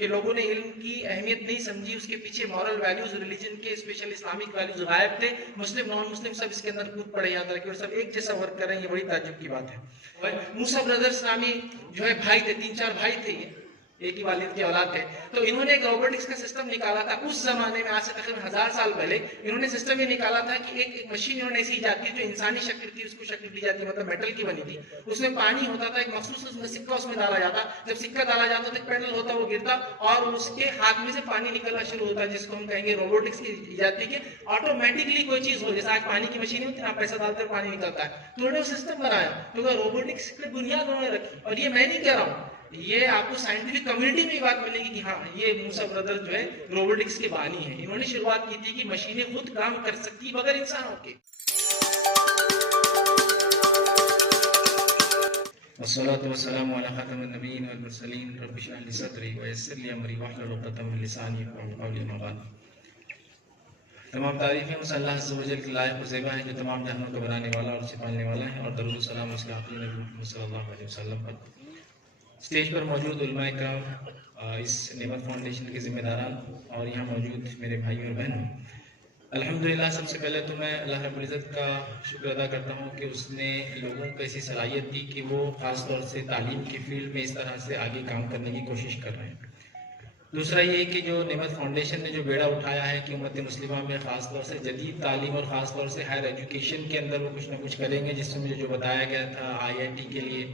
کہ لوگوں نے علم کی اہمیت نہیں سمجھی، اس کے پیچھے مورل ویلیوز، ریلیجن کے اسپیشل اسلامک ویلیوز غائب تھے، مسلم نان مسلم سب اس کے اندر کود پڑے، یاد رکھیں، اور سب ایک جیسا ورک کر رہے ہیں، یہ بڑی تعجب کی بات ہے۔ موسیٰ بردرز نامی جو ہے بھائی تھے، 3-4 بھائی تھے، یہ ایک ہی والد کے اولاد تھے، تو انہوں نے ایک روبوٹکس کا سسٹم نکالا تھا اس زمانے میں، آج سے تقریباً 1000 سال پہلے انہوں نے سسٹم یہ نکالا تھا کہ ایک مشین انہوں نے ایسی ایجاد کی جو انسانی شکل تھی، اس کو شکل دی جاتی، مطلب میٹل کی بنی تھی، اس میں پانی ہوتا تھا، ایک مخصوص اس میں سکہ اس میں ڈالا جاتا، جب سکہ ڈالا جاتا تو ایک پینل ہوتا، وہ گرتا اور اس کے ہاتھ میں سے پانی نکلنا شروع ہوتا ہے، جس کو ہم کہیں گے روبوٹکس کی ایجاد تھی کہ آٹومیٹکلی کوئی چیز ہو، جیسے آج پانی کی مشین ہوتی ہے، آپ پیسہ ڈالتے ہیں پانی نکلتا ہے، تو انہوں نے وہ سسٹم بنایا، تو روبوٹکس کی بنیاد انہوں نے رکھی، اور یہ میں نہیں کہہ رہا ہوں، یہ آپ کو سائنٹیفک کمیونٹی میں بات ملے گی کہ ہاں یہ موسیٰ بردر جو ہے روبوٹکس کے بانی ہیں، انہوں نے شروعات کی تھی کہ مشینیں خود کام کر سکتی بغیر انسانوں کے۔ والصلاة والسلام على خاتم النبیین والمرسلین، رب اشرح لي صدری ویسر لي امری واحلل عقدۃ من لسانی یفقهوا قولی، اما بعد۔ تمام تعریفیں اس اللہ عز و جل کی لائق و زیبا ہے جو تمام جہانوں کا بنانے والا اور اسے پالنے والا ہے، اور درود و سلام اس کے آخری نبی محمد صلی اللہ علیہ وسلم پر۔ اسٹیج پر موجود علماء کرام، اس نعمت فاؤنڈیشن کے ذمہ داران، اور یہاں موجود میرے بھائی اور بہن، الحمدللہ سب سے پہلے تو میں اللہ رب العزت کا شکر ادا کرتا ہوں کہ اس نے لوگوں کو ایسی صلاحیت دی کہ وہ خاص طور سے تعلیم کی فیلڈ میں اس طرح سے آگے کام کرنے کی کوشش کر رہے ہیں۔ دوسرا یہ کہ جو نعمت فاؤنڈیشن نے جو بیڑا اٹھایا ہے کہ امت مسلمہ میں خاص طور سے جدید تعلیم اور خاص طور سے ہائر ایجوکیشن کے اندر وہ کچھ نہ کچھ کریں گے، جس میں مجھے جو بتایا گیا تھا IIT کے لیے،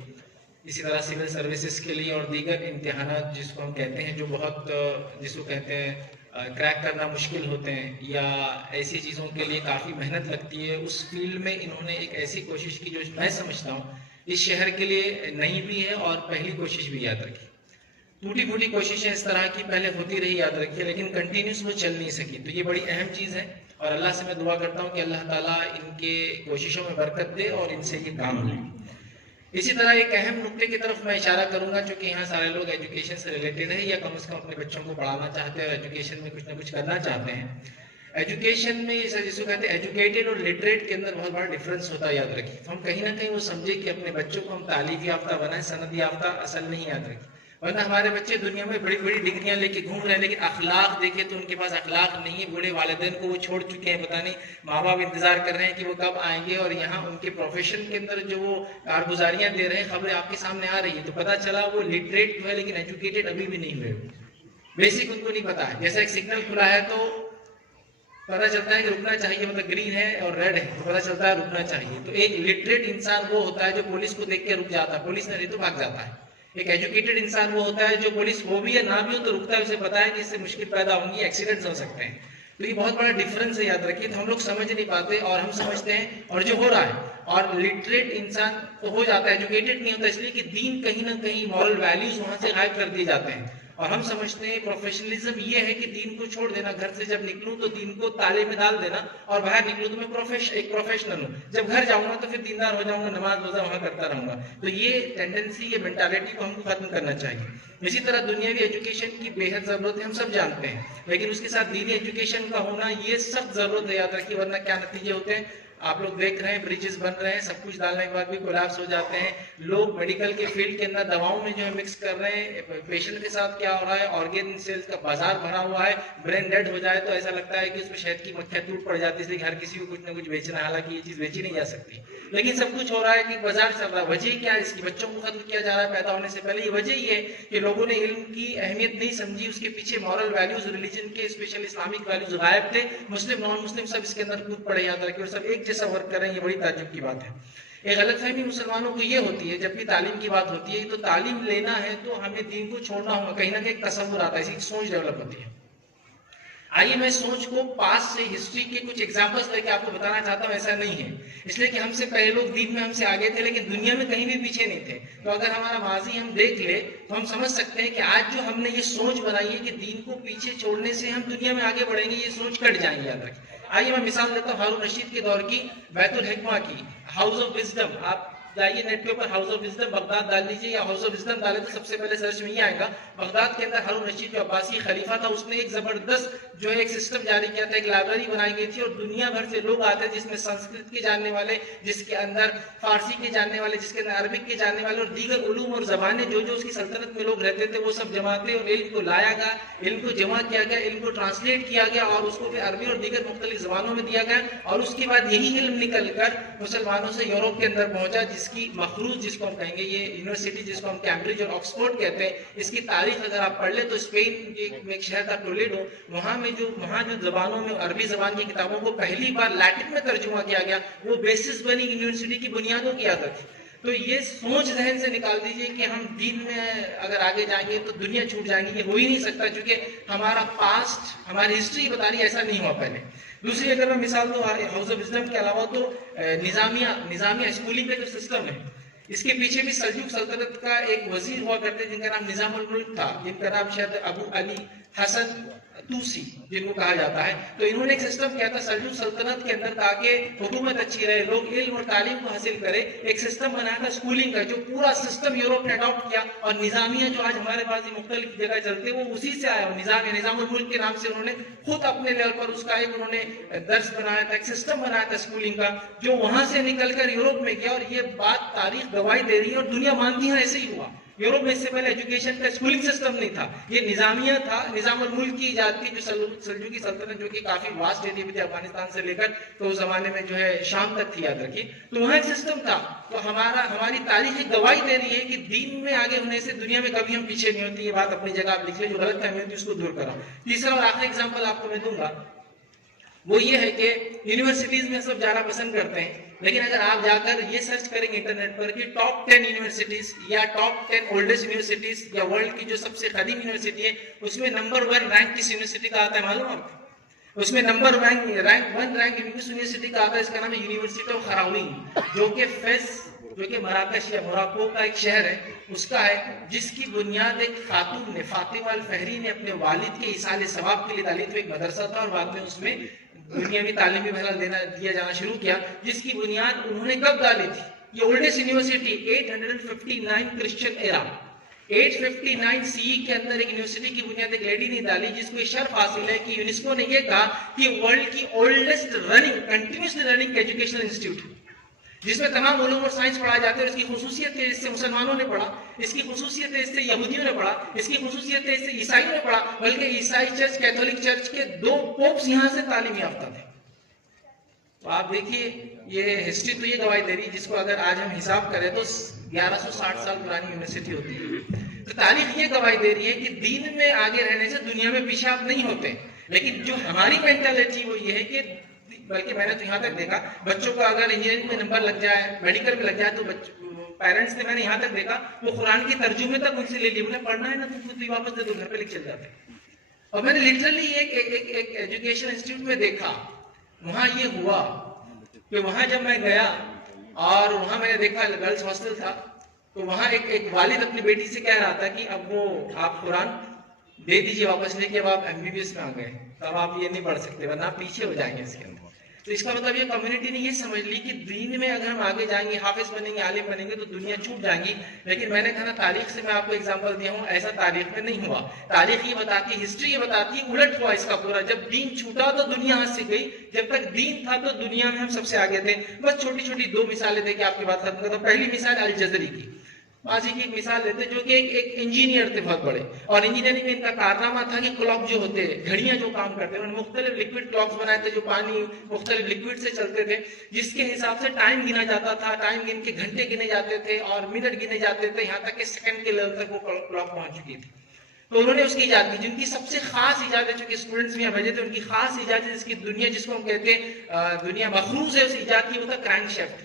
اسی طرح سول سروسز کے لیے اور دیگر امتحانات جس کو ہم کہتے ہیں جو بہت جس کو کہتے ہیں کریک کرنا مشکل ہوتے ہیں، یا ایسی چیزوں کے لیے کافی محنت لگتی ہے، اس فیلڈ میں انہوں نے ایک ایسی کوشش کی جو میں سمجھتا ہوں اس شہر کے لیے نئی بھی ہے اور پہلی کوشش بھی، یاد رکھی۔ ٹوٹی پھوٹی کوششیں اس طرح کی پہلے ہوتی رہی، یاد رکھیے، لیکن کنٹینیوس وہ چل نہیں سکی، تو یہ بڑی اہم چیز ہے، اور اللہ سے میں دعا کرتا ہوں کہ اللہ تعالیٰ ان کے کوششوں میں برکت دے اور ان سے یہ کام لے۔ اسی طرح ایک اہم نقطے کی طرف میں اشارہ کروں گا، چونکہ یہاں سارے لوگ ایجوکیشن سے ریلیٹڈ ہیں یا کم از کم اپنے بچوں کو پڑھانا چاہتے ہیں اور ایجوکیشن میں کچھ نہ کچھ کرنا چاہتے ہیں۔ ایجوکیشن میں جس کو کہتے ہیں ایجوکیٹڈ اور لٹریٹ کے اندر بہت بڑا ڈفرنس ہوتا ہے، یاد رکھیے، تو ہم کہیں نہ کہیں وہ سمجھے کہ اپنے بچوں کو ہم تعلیم یافتہ بنائیں، سند یافتہ اصل نہیں، یاد رکھیے، ورنہ ہمارے بچے دنیا میں بڑی بڑی ڈگریاں لے کے گھوم رہے ہیں، لیکن اخلاق دیکھے تو ان کے پاس اخلاق نہیں ہے، بوڑھے والدین کو وہ چھوڑ چکے ہیں، پتہ نہیں ماں باپ انتظار کر رہے ہیں کہ وہ کب آئیں گے، اور یہاں ان کے پروفیشن کے اندر جو وہ کارگزاریاں دے رہے ہیں، خبریں آپ کے سامنے آ رہی ہیں، تو پتہ چلا وہ لٹریٹ ہے لیکن ایجوکیٹڈ ابھی بھی نہیں ہوئے، بیسک ان کو نہیں پتا ہے۔ جیسا ایک سگنل کھلا ہے تو پتہ چلتا ہے کہ رکنا چاہیے، مطلب گرین ہے اور ریڈ ہے تو پتہ چلتا ہے رکنا چاہیے، تو ایک لٹریٹ انسان وہ ہوتا ہے جو پولیس کو دیکھ کے رک جاتا ہے، پولیس نے نہیں تو بھاگ جاتا ہے۔ ایک ایجوکیٹڈ انسان وہ ہوتا ہے جو پولیس ہو بھی یا نہ بھی ہو تو رکتا ہے، اسے پتا ہے کہ اس سے مشکل پیدا ہوں گی، ایکسیڈنٹس ہو سکتے ہیں، تو یہ بہت بڑا ڈفرنس ہے، یاد رکھیے، تو ہم لوگ سمجھ نہیں پاتے اور ہم سمجھتے ہیں، اور جو ہو رہا ہے، اور لٹریٹ انسان تو ہو جاتا ہے، ایجوکیٹڈ نہیں ہوتا، اس لیے کہ دین کہیں نہ کہیں مورل ویلیوز وہاں سے غائب کر دیے جاتے ہیں، اور ہم سمجھتے ہیں پروفیشنلزم یہ ہے کہ دین کو چھوڑ دینا، گھر سے جب نکلوں تو دین کو تالے میں ڈال دینا، اور باہر نکلوں تو میں ایک پروفیشنل ہوں، جب گھر جاؤں گا تو پھر دیندار ہو جاؤں گا، نماز روزہ وہاں کرتا رہوں گا، تو یہ ٹینڈنسی، یہ مینٹالٹی کو ہم کو ختم کرنا چاہیے۔ اسی طرح دنیاوی ایجوکیشن کی بے حد ضرورت ہے، ہم سب جانتے ہیں، لیکن اس کے ساتھ دینی ایجوکیشن کا ہونا یہ سخت ضرورت ہے، یاد رکھیے، ورنہ کیا نتیجے ہوتے ہیں آپ لوگ دیکھ رہے ہیں، بریجز بن رہے ہیں، سب کچھ ڈالنے کے بعد بھی کولیپس ہو جاتے ہیں، لوگ میڈیکل کے فیلڈ کے اندر دواؤں میں جو ہے مکس کر رہے ہیں، پیشنٹ کے ساتھ کیا ہو رہا ہے، آرگن سیلز کا بازار بھرا ہوا ہے، برین ڈیڈ ہو جائے تو ایسا لگتا ہے کہ اس میں شہد کی مکھیاں ٹوٹ پڑ جاتی ہے، اس لیے ہر کسی کو کچھ نہ کچھ بیچنا ہے، حالانکہ یہ چیز بیچی نہیں جا سکتی، لیکن سب کچھ ہو رہا ہے کہ بازار چل رہا ہے۔ وجہ کیا ہے اس کی؟ بچوں کو ختم کیا جا رہا ہے پیدا ہونے سے پہلے، یہ وجہ یہ ہے کہ لوگوں نے علم کی اہمیت نہیں سمجھی، اس کے پیچھے مورل ویلیوز، ریلیجن کے اسپیشل اسلامک ویلیوز غائب تھے، مسلم نان مسلم سب اس کے اندر کود پڑے، یاد رکھیں، اور سب ایک جیسا ورک کر رہے ہیں، یہ بڑی تعجب کی بات ہے۔ ایک غلط فہمی مسلمانوں کو یہ ہوتی ہے، جب بھی تعلیم کی بات ہوتی ہے تو تعلیم لینا ہے تو ہمیں دین کو چھوڑنا ہوگا، کہیں نہ کہیں ایک تصور آتا ہے، اسی کی سوچ ڈیولپ ہوتی ہے۔ آئیے میں سوچ کو پاس سے ہسٹری کے کچھ ایگزامپلس لے کے آپ کو بتانا چاہتا ہوں، ایسا نہیں ہے، اس لیے کہ ہم سے پہلے لوگ دین میں ہم سے آگے تھے لیکن دنیا میں کہیں بھی پیچھے نہیں تھے، تو اگر ہمارا ماضی ہم دیکھ لے تو ہم سمجھ سکتے ہیں کہ آج جو ہم نے یہ سوچ بنائی ہے کہ دین کو پیچھے چھوڑنے سے ہم دنیا میں آگے بڑھیں گے، یہ سوچ کٹ جائیں گے، یاد رکھیں۔ آئیے میں مثال دیتا ہوں ہارون رشید کے دور کی، بیت الحکمہ کی، ہاؤس آف وزڈم، آپ جائیے نیٹ کے اوپر ہاؤس آف وزڈم بغداد ڈال لیجیے یا ہاؤس آف وزڈم ڈالے تو سب سے پہلے سرچ میں یہ آئے گا. بغداد کے اندر ہارون رشید جو عباسی خلیفہ تھا اس نے ایک زبردست جو ہے ایک سسٹم جاری کیا تھا, ایک لائبریری بنائی گئی تھی اور دنیا بھر سے لوگ آتے جس میں سنسکرت کے جاننے والے, جس کے اندر فارسی کے جاننے والے, جس کے اندر عربک کے جاننے والے اور دیگر علوم اور زبانیں جو اس کی سلطنت میں لوگ رہتے تھے وہ سب جمع تھے اور علم کو لایا گیا, علم کو جمع کیا گیا, علم کو ٹرانسلیٹ کیا گیا اور اس کو پھر عربی اور دیگر مختلف زبانوں میں دیا گیا. اور اس کے بعد یہی علم نکل کر مسلمانوں سے یورپ کے اندر پہنچا جس کی مخروج جس کو ہم کہیں گے یہ یونیورسٹی جس کو ہم کیمبرج اور آکسفورڈ کہتے ہیں, اس کی تاریخ اگر آپ پڑھ لیں تو اسپین میں ایک شہر تھا ٹولیڈو, وہاں جو زبانوں میں عربی زبان کی کتابوں کو پہلی بار لیٹن میں ترجمہ کیا گیا وہ بیسس بنی یونیورسٹی کی بنیادوں کی عادت تھی. تو یہ سوچ ذہن سے نکال دیجئے کہ ہم دین میں اگر آگے جائیں گے تو دنیا چھوٹ جائیں گی, یہ ہو ہی نہیں سکتا کیونکہ ہمارا پاسٹ ہماری ہسٹری بتا رہی ہے ایسا نہیں ہوا پہلے. دوسری اگر میں مثال دوں ہاؤس آف وزڈم کے علاوہ تو نظامیہ اسکولنگ کا جو سسٹم ہے اس کے پیچھے بھی سلجوق سلطنت کا ایک وزیر ہوا کرتے جن کا نام نظام الملک تھا, جن کا نام شاید ابو علی حسن توسی جن کو کہا جاتا ہے. تو انہوں نے ایک سسٹم کیا تھا سلجوق سلطنت کے اندر تاکہ حکومت اچھی رہے, لوگ علم اور تعلیم کو حاصل کرے, ایک سسٹم بنایا تھا اسکولنگ کا جو پورا سسٹم یورپ نے اڈاپٹ کیا. اور نظامیہ جو آج ہمارے پاس مختلف جگہ چلتے ہیں وہ اسی سے آیا. نظام الملک کے نام سے انہوں نے خود اپنے لیول پر اس کا ایک انہوں نے درس بنایا تھا, ایک سسٹم بنایا تھا اسکولنگ کا جو وہاں سے نکل کر یورپ میں گیا. اور یہ بات تاریخ گواہی دے رہی ہے اور دنیا مانتی ہے ایسے ہی ہوا. یورپ میں اس سے پہلے ایجوکیشن کا اسکولنگ سسٹم نہیں تھا, یہ نظامیہ تھا. نظام الملک کی ایجاد کی جو سلجوقی سلطنت جو کہ کافی واسٹ ایریا میں تھی افغانستان سے لے کر تو اس زمانے میں جو ہے شام تک تھی یاد رکھیے, تو وہاں ایک سسٹم تھا. تو ہماری تاریخ گواہی دے رہی ہے کہ دین میں آگے ہونے سے دنیا میں کبھی ہم پیچھے نہیں ہوتی. یہ بات اپنی جگہ آپ لکھ لیں, جو غلط فہمی ہوتی ہے اس کو دور کرو. تیسرا اور آخری اگزامپل آپ کو میں دوں گا وہ یہ ہے کہ یونیورسٹیز میں سب جانا پسند کرتے ہیں, لیکن اگر آپ جا کر یہ سرچ کریں گے انٹرنیٹ پر کہ ٹاپ 10 یونیورسٹیز یا ٹاپ 10 اولڈسٹ یونیورسٹیز یا ورلڈ کی جو سب سے قدیم یونیورسٹی ہے اس میں نمبر 1 رینک کس یونیورسٹی کا آتا ہے معلوم آپ کو؟ اس میں نمبر 1 رینک یونیورسٹی کا آتا ہے, اس کا نام ہے یونیورسٹی آف قراوین جو کہ فیس جو کہ مراکش یا موراکو کا ایک شہر ہے اس کا ہے, جس کی بنیاد ایک خاتون نے فاطمہ الفہری نے اپنے والد کے ایصال ثواب کے لیے ڈالی تھی. ایک مدرسہ تھا اور بعد میں اس میں دنیاوی تعلیم بھی دیا جانا شروع کیا, جس کی بنیاد انہوں نے کب ڈالی تھی. یہ اولڈسٹ یونیورسٹی 859 کرسچن ایرا 859 سی کے اندر ایک یونیورسٹی کی بنیاد ایک لیڈی نے ڈالی جس کو یہ شرف حاصل ہے کہ یونیسکو نے یہ کہا کہ ورلڈ کی oldest continuously running educational institute جس میں تمام علوم اور سائنس پڑھائے جاتے ہیں. اس کی خصوصیت ہے اس سے مسلمانوں نے پڑھا, اس کی خصوصیت ہے اس سے یہودیوں نے پڑھا, اس کی خصوصیت ہے اس سے عیسائیوں نے پڑھا, بلکہ عیسائی چرچ کیتھولک چرچ کے 2 پوپس یہاں سے تعلیم یافتہ تھے. تو آپ دیکھیے یہ ہسٹری تو یہ گواہی دے رہی جس کو اگر آج ہم حساب کریں تو 1160 سال پرانی یونیورسٹی ہوتی ہے. تو تاریخ یہ گواہی دے رہی ہے کہ دین میں آگے رہنے سے دنیا میں پیچھے آپ نہیں ہوتے. لیکن جو ہماری مینٹالٹی وہ یہ ہے کہ بلکہ میں نے تو یہاں تک دیکھا بچوں کو اگر انجینئرنگ میں نمبر لگ جائے, میڈیکل میں لگ جائے تو پیرنٹس نے میں نے یہاں تک دیکھا وہ قرآن کی ترجمے تک ان سے لے لی, انہیں پڑھنا ہے نا تو خود ہی واپس دے دو, گھر پہ لکھ چل جاتے. اور میں نے لٹرلی ایک ایجوکیشن انسٹیٹیوٹ میں دیکھا, وہاں یہ ہوا کہ وہاں جب میں گیا اور وہاں میں نے دیکھا گرلز ہاسٹل تھا, تو وہاں ایک والد اپنی بیٹی سے کہہ رہا تھا کہ اب وہ آپ قرآن دے دیجیے واپس لے کے, اب آپ MBBS میں آ گئے تب آپ یہ نہیں پڑھ سکتے ورنہ آپ پیچھے ہو جائیں گے اس کے اندر. تو اس کا مطلب یہ کمیونٹی نے یہ سمجھ لی کہ دین میں اگر ہم آگے جائیں گے, حافظ بنیں گے, عالم بنیں گے تو دنیا چھوٹ جائیں گی. لیکن میں نے کہا نا تاریخ سے میں آپ کو ایگزامپل دیا ہوں, ایسا تاریخ میں نہیں ہوا. تاریخ یہ بتاتی, ہسٹری یہ بتاتی الٹ ہوا اس کا پورا. جب دین چھوٹا تو دنیا ہاتھ سے گئی, جب تک دین تھا تو دنیا میں ہم سب سے آگے تھے. بس چھوٹی چھوٹی 2 مثالیں دے کے آپ کی بات ختم کرتا ہوں. پہلی مثال الجزری کی, ماضی کی ایک مثال لیتے جو کہ ایک انجینئر تھے بہت بڑے, اور انجینئرنگ میں ان کا کارنامہ تھا کہ کلاک جو ہوتے ہیں, گھڑیاں جو کام کرتے ہیں, انہوں نے مختلف لکوڈ کلاکس بنائے تھے جو پانی مختلف لکوڈ سے چلتے تھے, جس کے حساب سے ٹائم گنا جاتا تھا, ٹائم گن کے گھنٹے گنے جاتے تھے اور منٹ گنے جاتے تھے, یہاں تک کہ سیکنڈ کے لیول تک وہ کلاک پہنچ چکی تھی. تو انہوں نے اس کی ایجاد کی, جن کی سب سے خاص ایجاد ہے, چونکہ اسٹوڈنٹس بھی یہاں بھیجے تھے, ان کی خاص ایجاد ہے جس کی دنیا جس کو ہم کہتے ہیں دنیا مخروض ہے اس ایجاد کی, وہ تھا کرینک شافٹ,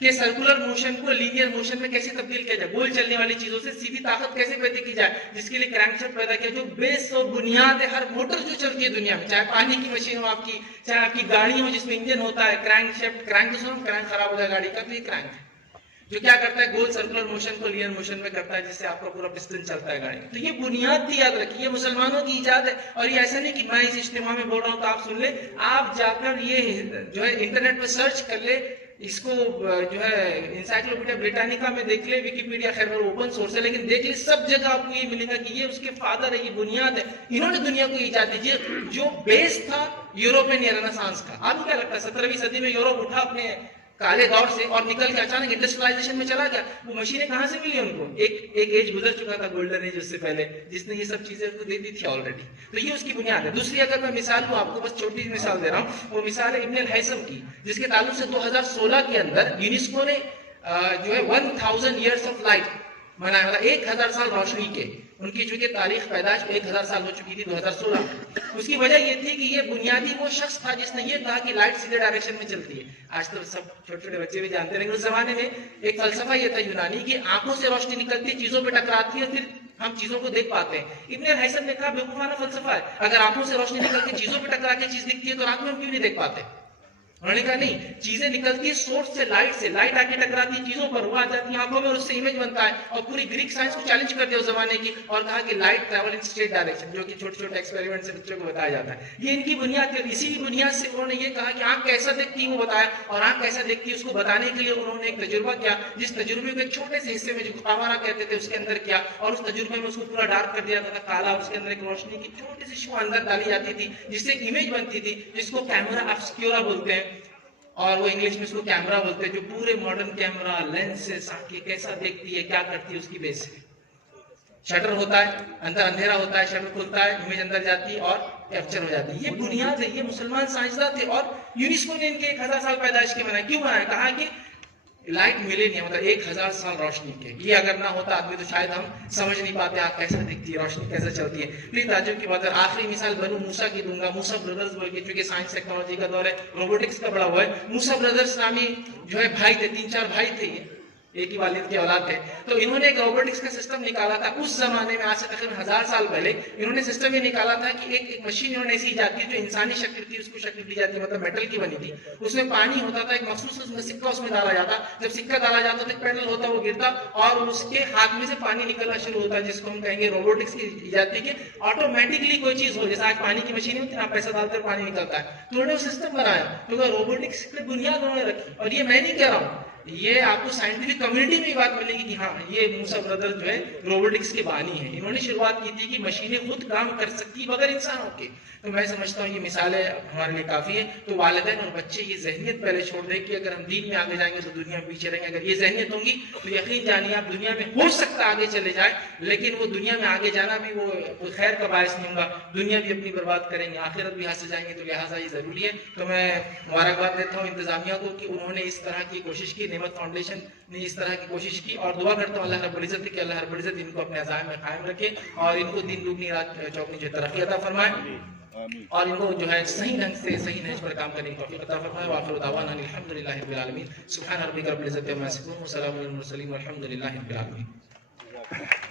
کہ سرکولر موشن کو لینئر موشن میں کیسے تبدیل کیا جائے, گول چلنے والی چیزوں سے سیدھی طاقت کیسے پیدا کی جائے, جس کے لیے کرینک شافٹ پیدا کیا, جو بیس اور بنیاد ہے ہر موٹر جو چلتی ہے دنیا میں, چاہے پانی کی مشین ہو آپ کی, چاہے آپ کی گاڑی ہو جس میں انجن ہوتا ہے, کرینک شافٹ, کرینک تو سنو کرینک خراب ہو جائے گاڑی کا, تو یہ کرینک ہے جو کیا کرتا ہے, گول سرکولر موشن کو لینئر موشن میں کرتا ہے, جس سے آپ کا پورا پسٹن چلتا ہے گاڑی. تو یہ بنیاد تھی, یاد رکھیے, یہ مسلمانوں کی ایجاد ہے. اور یہ ایسا نہیں کہ میں اس اجتماع میں بول رہا ہوں تو آپ سن لیں, آپ جا کر یہ جو ہے انٹرنیٹ پہ سرچ کر لیں, اس کو جو ہے انسائکلوپیڈیا بریٹانیکا میں دیکھ لے، ویکیپیڈیا خیر اوپن سورس ہے لیکن دیکھ لے سب جگہ آپ کو یہ ملے گا کہ یہ اس کے فادر ہے، یہ بنیاد ہے، انہوں نے دنیا کو ایجاد دی۔ جو بیس تھا یوروپین رینیسانس کا، آپ کو کیا لگتا ہے 17ویں صدی میں یوروپ اٹھا اپنے کالے دور سے اور نکل کے اچانک انڈسٹریلائزیشن میں چلا گیا؟ وہ مشینیں کہاں سے ملی ان کو؟ ایک ایج گزر چکا تھا، گولڈن ایج، اس سے پہلے، جس نے یہ سب چیزیں ان کو دے دی تھی آلریڈی۔ تو یہ اس کی بنیاد ہے۔ دوسری اگر میں مثال دوں آپ کو، بس چھوٹی سی مثال دے رہا ہوں، وہ مثال ہے ابن الہیثم کی، جس کے تعلق سے 2016 کے اندر یونیسکو نے جو ہے 1000 ایئرس آف لائٹ منایا، مطلب 1000 سال روشنی کے۔ ان کی چونکے تاریخ پیدائش 1000 سال ہو چکی تھی 2016۔ اس کی وجہ یہ تھی کہ یہ بنیادی وہ شخص تھا جس نے یہ کہا کہ لائٹ سیدھے ڈائریکشن میں چلتی ہے۔ آج تو سب چھوٹے چھوٹے بچے بھی جانتے ہیں، لیکن اس زمانے میں ایک فلسفہ یہ تھا یونانی کی، آنکھوں سے روشنی نکلتی ہے، چیزوں پہ ٹکراتی ہے، پھر ہم چیزوں کو دیکھ پاتے ہیں۔ ابن الہیثم نے کہا بیوقوفانہ فلسفہ ہے، اگر آنکھوں سے روشنی نکل کے چیزوں پہ ٹکرا کے چیز دکھتی ہے تو رات میں ہم کیوں نہیں دیکھ پاتے؟ انہوں نے کہا نہیں، چیزیں نکلتی ہے سورس سے، لائٹ سے، لائٹ آ کے ٹکراتی ہے چیزوں پر، وہ آ جاتی ہے آنکھوں میں اور اس سے امیج بنتا ہے۔ اور پوری گریک سائنس کو چیلنج کر دیا اس زمانے کی، اور کہا کہ light travel in straight direction, جو کہ چھوٹے چھوٹے ایکسپیریمنٹ سے بچوں کو بتایا جاتا ہے۔ یہ ان کی بنیاد تھی، اسی بنیاد سے انہوں نے یہ کہا کہ آنکھ کیسا دیکھتی ہے وہ بتایا، اور آنکھ کیسا دیکھتی ہے اس کو بتانے کے لیے انہوں نے ایک تجربہ کیا، جس تجربے کو ایک چھوٹے سے حصے میں جو قمرہ کہتے تھے اس کے اندر کیا، اور اس تجربے میں اس کو پورا ڈارک کر دیا تھا کالا، اس کے اندر ایک روشنی کی چھوٹی سی شو اندر ڈالی جاتی تھی جس سے ایک امیج بنتی تھی، جس کو کیمرا ابسکیورا بولتے ہیں، اور وہ انگلش میں اس کو کیمرا بولتے ہیں، جو پورے ماڈرن کیمرا لینس سے کے کیسا دیکھتی ہے، کیا کرتی ہے، اس کی بیس ہے۔ شٹر ہوتا ہے، اندر اندھیرا ہوتا ہے، شٹر کھلتا ہے، امیج اندر جاتی ہے اور کیپچر ہو جاتی ہے۔ یہ بنیاد ہے، یہ مسلمان سائنسداں تھے، اور یونیسکو نے ان کے 1000 سال پیدائش کے منایا۔ کیوں منایا؟ کہا کہ لائٹ ملے نہیں، مطلب 1000 سال روشنی کے، یہ اگر نہ ہوتا آدمی تو شاید ہم سمجھ نہیں پاتے آگ کیسا دکھتی ہے، روشنی کیسا چلتی ہے۔ پلیز تعجب کی بات ہے، آخری مثال بنو موسیٰ کی دوں گا، موسیٰ برادرز بول کے، چونکہ سائنس ٹیکنالوجی کا دور ہے، روبوٹکس کا بڑا ہوا ہے۔ موسیٰ برادرز نامی جو ہے بھائی تھے، 3-4 بھائی تھے، یہ ایک ہی والد کے اولاد تھے۔ تو انہوں نے ایک روبوٹکس کا سسٹم نکالا تھا اس زمانے میں، آج سے تقریباً 1000 سال پہلے۔ انہوں نے سسٹم یہ نکالا تھا کہ ایک مشین انہوں نے ایسی ایجاد کی جو انسانی شکل تھی، اس کو شکل دی جاتی، مطلب میٹل کی بنی تھی، اس میں پانی ہوتا تھا، ایک مخصوص قسم کا سکہ اس میں ڈالا جاتا، جب سکہ ڈالا جاتا تو ایک پیڈل ہوتا، وہ گرتا اور اس کے ہاتھ میں سے پانی نکلنا شروع ہوتا، جس کو ہم کہیں گے روبوٹکس کی ایجاد تھی کہ آٹومیٹکلی کوئی چیز ہو، جیسا آج پانی کی مشین ہوتی ہے، آپ پیسہ ڈالتے پانی نکلتا ہے۔ تو انہوں نے وہ سسٹم بنایا، کیونکہ روبوٹکس کی بنیاد انہوں نے رکھی۔ اور یہ میں نہیں کہہ رہا ہوں، یہ آپ کو سائنٹیفک کمیونٹی میں یہ بات ملے گی کہ ہاں یہ موسیٰ برادر جو ہے روبوٹکس کے بانی ہیں۔ انہوں نے شروعات کی تھی کہ مشینیں خود کام کر سکتی بغیر انسانوں کے۔ تو میں سمجھتا ہوں یہ مثالیں ہمارے لیے کافی ہے۔ تو والدین اور بچے یہ ذہنیت پہلے چھوڑ دیں کہ اگر ہم دین میں آگے جائیں گے تو دنیا میں پیچھے رہیں گے۔ اگر یہ ذہنیت ہوں گی تو یقین جانیے آپ دنیا میں ہو سکتا آگے چلے جائیں، لیکن وہ دنیا میں آگے جانا بھی وہ کوئی خیر کا باعث نہیں ہوگا، دنیا بھی اپنی برباد کریں گے، آخرت بھی حاصل جائیں گے۔ تو لہٰذا یہ ضروری ہے۔ تو میں مبارکباد دیتا ہوں انتظامیہ کو کہ انہوں نے اس طرح کی کوشش کی، نعمت فاؤنڈیشن نے اس طرح کی کوشش کی، اور دعا کرتا ہوں اللہ رب العزت کہ اللہ رب العزت ان کو اپنے عزائم میں قائم رکھے اور ان کو دین دگنی رات چوگنی جو ترقی عطا فرمائے، اور ان کو جو ہے صحیح ڈھنگ سے صحیح نہج پر کام کرنے کی توفیق عطا فرمائے۔ وآخر دعوانا الحمدللہ رب العالمین، سبحان ربک رب العزت عما یصفون، وسلام علی المرسلین، والحمد للہ رب العالمین۔